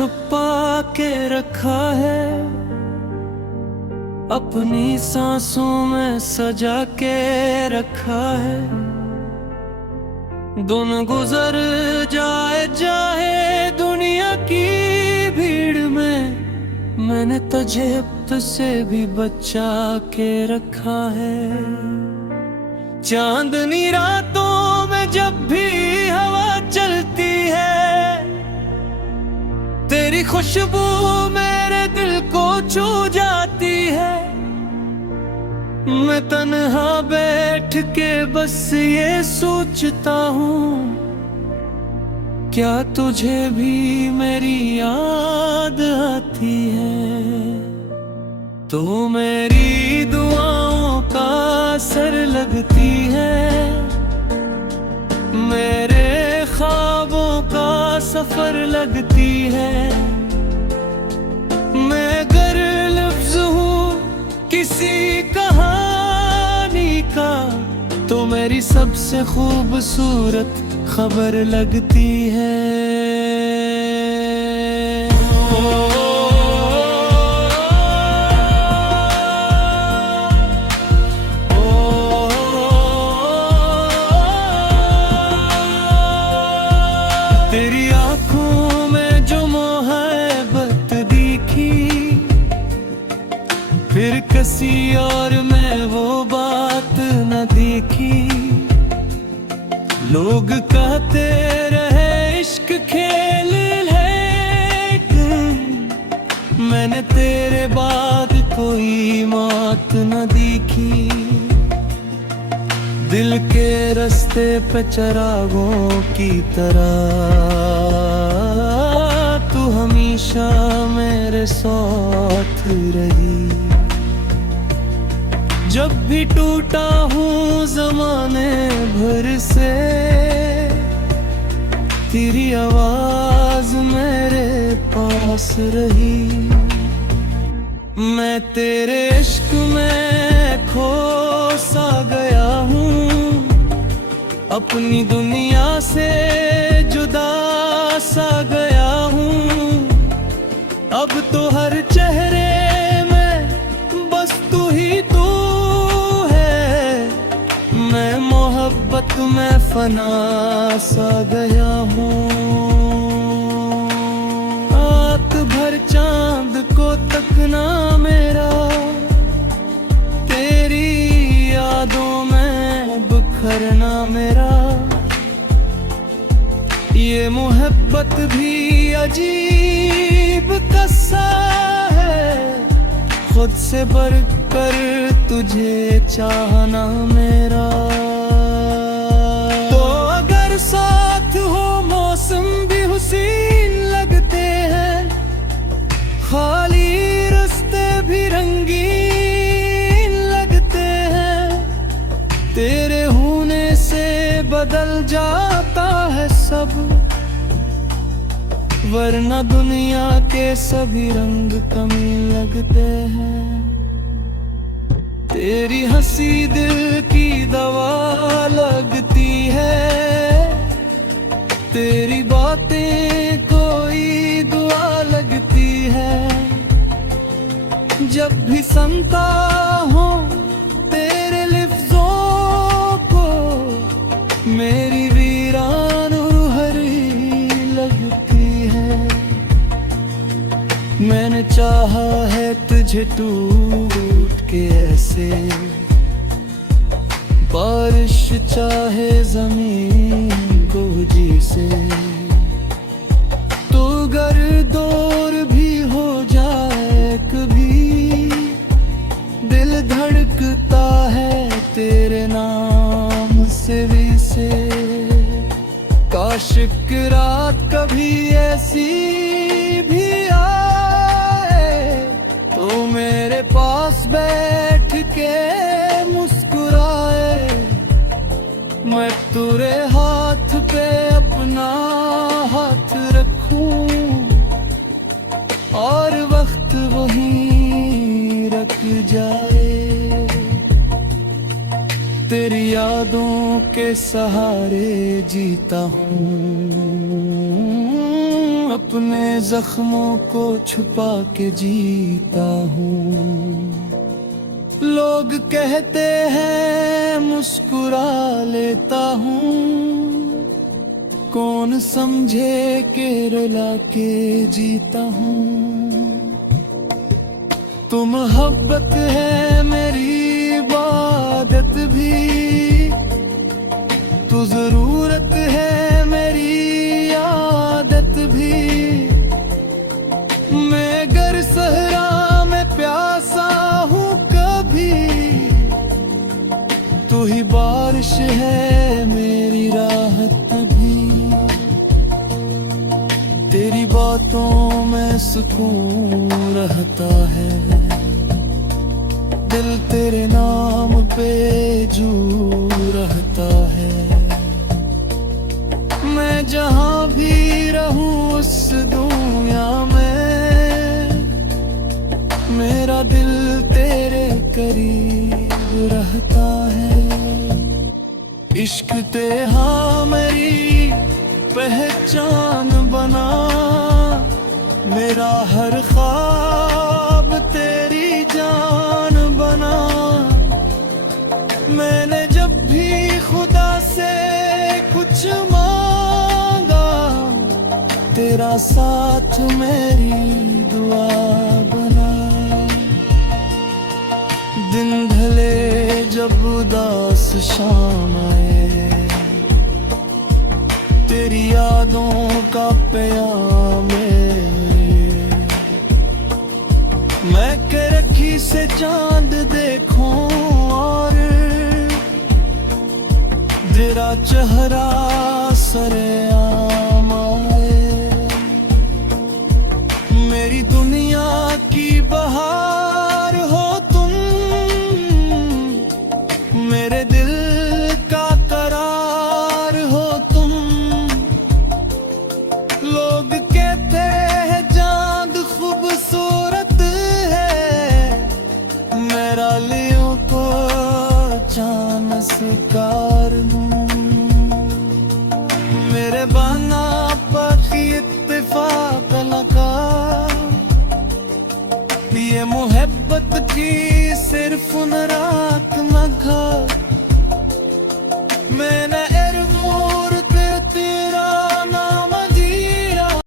छुपा के रखा है, अपनी सांसों में सजा के रखा है। दिन गुजर जाए चाहे दुनिया की भीड़ में, मैंने तुझे तुझसे भी बचा के रखा है। चांदनी रातों में जब भी हवा चलती है, तेरी खुशबू मेरे दिल को छू जाती है। मैं तन्हा बैठ के बस ये सोचता हूँ, क्या तुझे भी मेरी याद आती है। तो मेरी दुआओं का असर लगती है, मेरे ख्वाबों का सफर लगती है। मैं अगर लफ्ज़ हूँ किसी कहानी का, तो मेरी सबसे खूबसूरत खबर लगती है। तेरी आँखों में जो मोहब्बत दिखी, फिर किसी और में वो बात न देखी। लोग कहते रहे इश्क खेल है, मैंने तेरे बाद कोई मौत न देखी। दिल के रास्ते पे चिरागों की तरह तू हमेशा मेरे साथ रही। जब भी टूटा हूँ ज़माने भर से, तेरी आवाज़ मेरे पास रही। मैं तेरे इश्क में खो सा गया हूँ, अपनी दुनिया से जुदा सा गया हूँ। अब तो हर चेहरे में बस तू ही तू है, मैं मोहब्बत में फना सा गया हूँ। रात भर चांद को तकना मेरा, तेरी यादों में बिखरना मेरा। ये मोहब्बत भी अजीब किस्सा है, खुद से बढ़कर तुझे चाहना मेरा। तो अगर साथ हो मौसम भी हुसीन लगते हैं, खाली रास्ते भी रंगीन लगते हैं। तेरे होने से बदल जाता है सब, वरना दुनिया के सभी रंग कमी लगते हैं। तेरी हंसी दिल की दवा लगती है, तेरी बातें कोई दुआ लगती है। जब भी सुनता हूँ तेरे लफ्ज़ों को, मेरी वीरान रूहरी लगती है। मैंने चाहा है तुझे टूट के ऐसे, बारिश चाहे ज़मीन को जी से। तो गर दूर भी हो जाए कभी, दिल धड़कता है तेरे नाम से भी से। काश कि रात कभी ऐसी भी आए, तो मेरे पास बैठ के मुस्कुराए। मैं तेरे हाथ पे अपना हाथ रखूं, और वक्त वहीं रख जाए। तेरी यादों के सहारे जीता हूँ, अपने जख्मों को छुपा के जीता हूँ। लोग कहते हैं मुस्कुरा लेता हूँ, कौन समझे के रुला के जीता हूँ। तो मोहब्बत है मेरी इबादत भी, तो जरूरत है मेरी आदत भी। मैं गर सहरा में प्यासा हूँ कभी, तू ही बारिश है मेरी राहत भी। तेरी बातों में सुकून रहता है, दिल तेरे नाम पे जू रहता है। मैं जहाँ भी रहूं उस दुनिया में, मेरा दिल तेरे करीब रहता है। इश्क ते हाँ मेरी पहचान बना, मेरा हर ख्वाब तेरी जान बना। मैंने जब भी खुदा से कुछ मांगा, तेरा साथ मेरी दुआ बना। दिन ढले जब उदास शाम आए, तेरी यादों का प्याम मैं के रखी से चांद देखूं और तेरा चेहरा सरेआम आए। मेरी दुनिया की बहार हो तुम, मेरे दिल का करार हो तुम। लोग कहते हैं चांद खूबसूरत है, मेरा लियों को चांद स्कार दूं। मेरे बना पकी इत्तेफाक लगा, ये मोहब्बत की सिर्फ नाराज